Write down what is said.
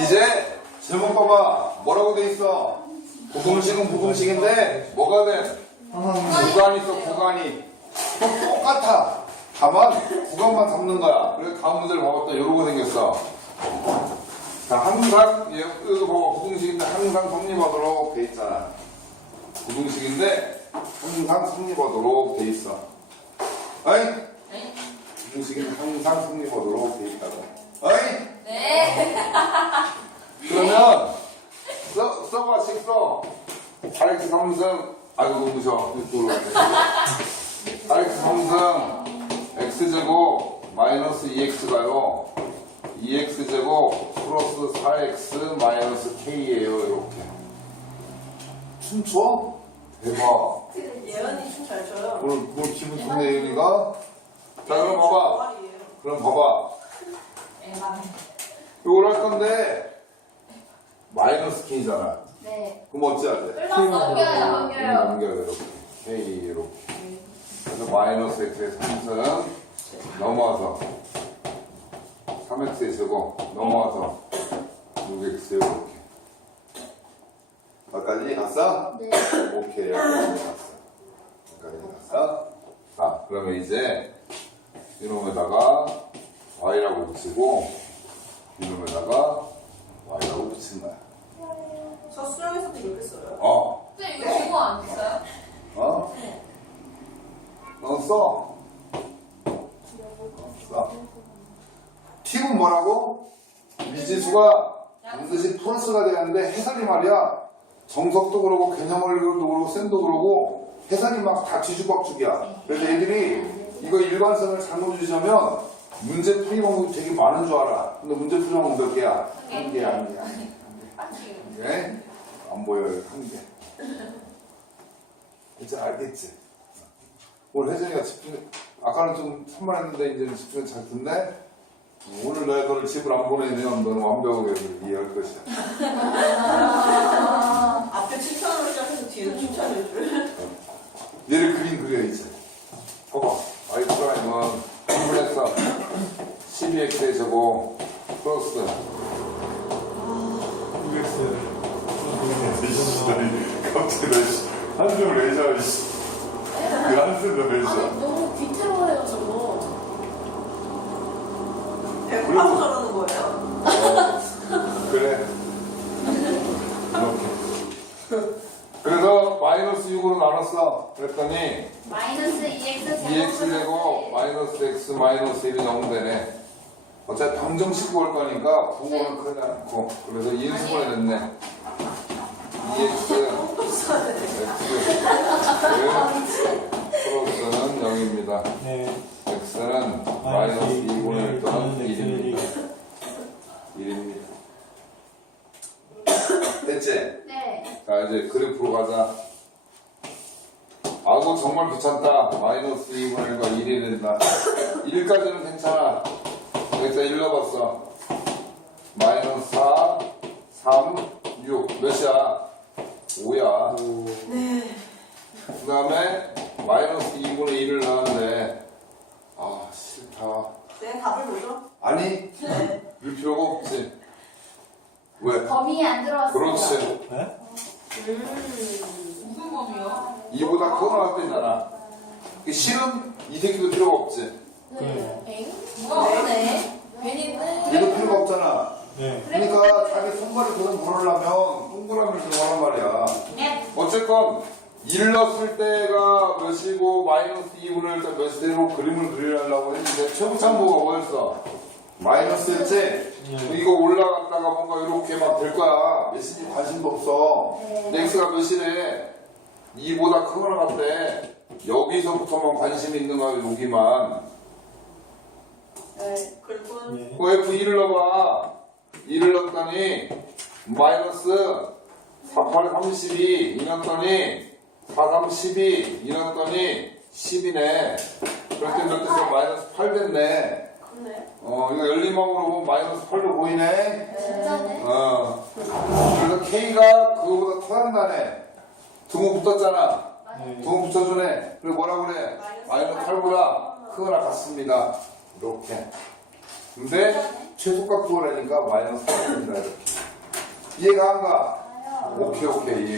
이제 제목 봐봐. 뭐라고 돼 있어? 부등식은 부등식인데 뭐가 돼? 구간이 있어 구간이. 똑같아. 다만 구간만 잡는 거야. 그래서 다음 문제를 봐봐 또 이러고 생겼어. 자 항상 얘- 이거 봐봐 부등식인데 항상 성립하도록 돼 있잖아. 부등식인데 항상 성립하도록 돼 있어. 어이? 부등식인데 항상 성립하도록 돼 있다고. 어이? 네. 그러면 써, 써봐 식 써. RX 무셔 이쪽으로 RX 삼승 X제곱 마이너스 2X가요 2X제곱 플러스 4X 마이너스 K예요 이렇게 춤춰? 대박 예언이 춤 잘 춰요. 오늘, 오늘 기분 좋네 예은이가 자 그럼 봐봐. 그럼 봐봐. 이걸 할 건데 마이너스 K잖아 네. 그럼 어찌 해야 돼? 플러스 넘겨요, 넘겨요. 넘겨요 이렇게 K 이렇게 그래서 마이너스 X의 3승 넘어와서 3X의 제곱 넘어와서 6X 이렇게 여기까지 갔어? 네. 오케이 여기까지 갔어 여기까지 갔어? 자 그러면 이제 이놈에다가 Y라고 붙이고 이놈에다가 Y라고 붙인 거야 저 수영에서도 이렇게 써요. 어 근데 이거 주고 안 됐어요? 어? 어, 써. 어, 써. 팁은 뭐라고? 미지수가 반드시 플러스가 되는데 해설이 말이야. 정석도 그러고 개념을도 그러고 쌤도 그러고 해설이 막다 뒤죽박죽이야. 그래서 애들이 이거 일관성을 잘못 주시면 문제 풀이 방법이 되게 많은 줄 알아. 근데 문제 풀이 방법 몇 개야? 한 개야, 한 개야. 한 개. 안 보여요, 한 개. 이제 알겠지? 오늘 혜정이가 집중, 아까는 좀 산만했는데 이제는 집중이 잘 듣네? 오늘 내가 너를 집을 안 보내면 너는 완벽하게 이해할 것이야. 앞에 칭찬으로 시작해서 뒤에도 칭찬해줄. 얘를 그림 그려, 이제. 봐봐. 이건 1분에서 12x의 제곱 플러스 갑자기 한숨을 내줘, 씨. 그 내줘. 아니, 너무 비트로해요, 저거. 배고파서 저러는 거예요? 어, 그래. 이렇게. 그래서 마이너스 6으로 나눴어. 그랬더니 마이너스 2x 2x 제곱 마이너스 x 마이너스 1이 나오면 어차피 방정식 구할 거니까 부호는 크지 않고 그래서 인수분해 됐네. 2x x 0입니다. 네. x는 마이너스 2분의 1 또는 1입니다. 1입니다. 됐지? 네. 자 이제 그래프로 가자 아고 정말 귀찮다 마이너스 2분의 1과 1이 된다 1까지는 괜찮아 여기다 1 넣어봤어 마이너스 4 3 6 몇이야? 5야 네. 그 다음에 마이너스 2분의 1을 넣었는데 아 싫다 네, 답을 보죠. 아니 네. 일 필요가 없지 왜? 범위에 안 들어왔어요. 그렇지 네? 무슨 범위요? 이보다 커 나왔대잖아 그 실은 이 새끼도 필요가 없지. 네. 엥? 뭐가 없네. 괜히 네. 얘도 필요가 없잖아. 네. 그러니까 자기 손발이 그런 걸으려면 동그라미를 좀 하란 말이야. 네. 어쨌건 1 넣었을 때가 몇이고 마이너스 2분의 1 몇이 되고 그림을 그리려고 했는데 최고 참고가 뭐였어? 마이너스였지? 네. 이거 올라갔다가 뭔가 이렇게 막 될 거야. 몇인지 관심도 없어. 네. x가 몇이래? 2보다 크거나 같대. 여기서부터만 관심이 있는 거야, 여기만. 네. 그리고 네. 그 F 2를 넣어봐. 2를 넣었더니, 마이너스 4, 8, 32, 2 넣었더니, 4, 3, 12, 2 넣었더니, 10이네. 그럴 때몇 됐어? 마이너스 8 됐네. 그러네. 어, 이거 열린 마음으로 보면 마이너스 8로 보이네. 진짜네. 어. 그래서 K가 그거보다 커한다네. 등호 붙었잖아. 네. 등호 붙여주네. 그리고 뭐라 그래? 마이너스 8보다 크거나 같습니다. 이렇게. 근데 최소값 구하라니까 마이너스 4입니다 이렇게 이해가 안 가? 오케이 오케이 이해